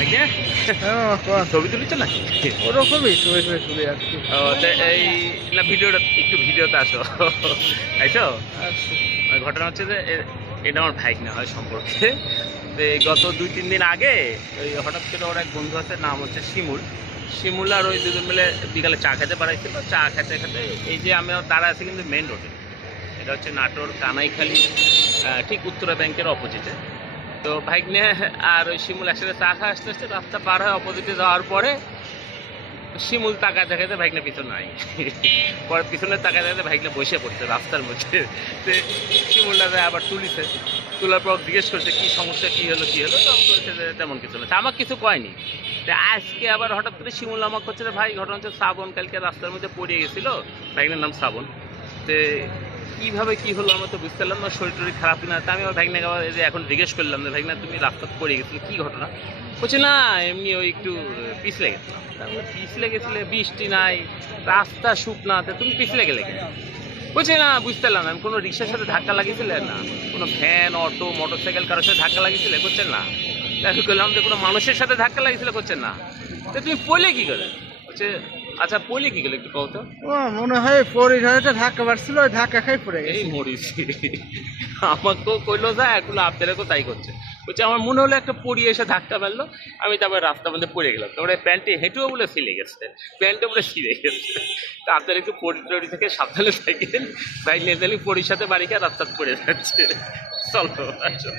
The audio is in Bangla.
আজ্ঞা হ্যাঁ কোন ছবি তুলিছ না ওরকমই শুয়ে শুয়ে শুয়ে আর কি। ও তা এই না ভিডিওটা একটু ভিডিওতে আসো আইছো আচ্ছা ঘটনা হচ্ছে যে এটা আমার ভাই না হয় সম্পর্কে তো এই গত 2-3 দিন আগে ওই হঠাৎ করে ওর এক বন্ধু আছে নাম হচ্ছে শিমুল শিমুল আর ওই দুজন মিলে বিকালে চা খেতে পারাইছিল চা খেতে খেতে এই যে আমি দাঁড়া আছি কিন্তু মেন রোডে এটা হচ্ছে নাটোর কানাইখালী ঠিক উত্তরা ব্যাংকের অপোজিটে তো বাইক নিয়ে আর ওই শিমুল একসাথে চা খা আসতে আসতে রাস্তা পার হয়ে অপোজিটে যাওয়ার পরে শিমুল তাকায় দেখাতে ভাইকনা পিছন নাই পরে পিছনে তাকায় দেখাতে ভাইকনা বসে পড়ছে রাস্তার মধ্যে তো শিমুলটা আবার তুলিছে তোলার পর জিজ্ঞেস করছে কি সমস্যা কি হলো তখন বলছে যে তেমন কিছু না আমাকে কিছু কয়নি তো আজকে আবার হঠাৎ করে শিমুল আমাকে হচ্ছে ভাই ঘটনা হচ্ছে শ্রাবণ কালকে রাস্তার মধ্যে পড়ে গেছিল ভাইকনার নাম শ্রাবণ তো কীভাবে কী হলো আমরা তো বুঝতে পারলাম না শরীর টরীর খারাপ না তা আমি আমার ভাইকনাকে আবার যে এখন জিজ্ঞেস করলাম যে ভাইকনা তুমি রাস্তাতে পড়ে গেছিলে কী ঘটনা বলছে না এমনি ওই একটু পিছলে গেছিলাম তারপরে পিছলে গেছিলে বৃষ্টি নাই রাস্তা শুকনা তা তুমি পিছলে গেলে কেন বলছে না বুঝতে পারলাম না আমি কোনো রিক্সার সাথে ধাক্কা লাগিয়েছিলে না কোনো ভ্যান অটো মোটরসাইকেল কারোর সাথে ধাক্কা লাগিয়েছিলে করছেন না তাই করলাম যে কোনো মানুষের সাথে ধাক্কা লাগিয়েছিলে করছেন না তো তুমি পড়লে কী করে বলছে আচ্ছা পড়লে কী গেলে একটু কও তো ও মনে হয় পরিঘাটা ধাক্কা মারছিল ওই ধাক্কা খাই পড়ে এই গেছে। মরিছি আমাকেও কইলো যা এখন আপনাদেরকেও তাই করছে বলছে আমার মনে হলো একটা পড়ি এসে ধাক্কা মারলো আমি তারপরে রাস্তার মধ্যে পড়ে গেলাম তারপরে প্যান্টে হেঁটেও বলে ছিলে গেছে প্যান্টে বলে ছিঁড়ে গেছে তা আপনার একটু পড়ি টড়ি থেকে সাবধানে থাকেন ভাই নেতালি পরির সাথে বাড়ি খেয়ে রাস্তা পড়ে যাচ্ছে চলো আসো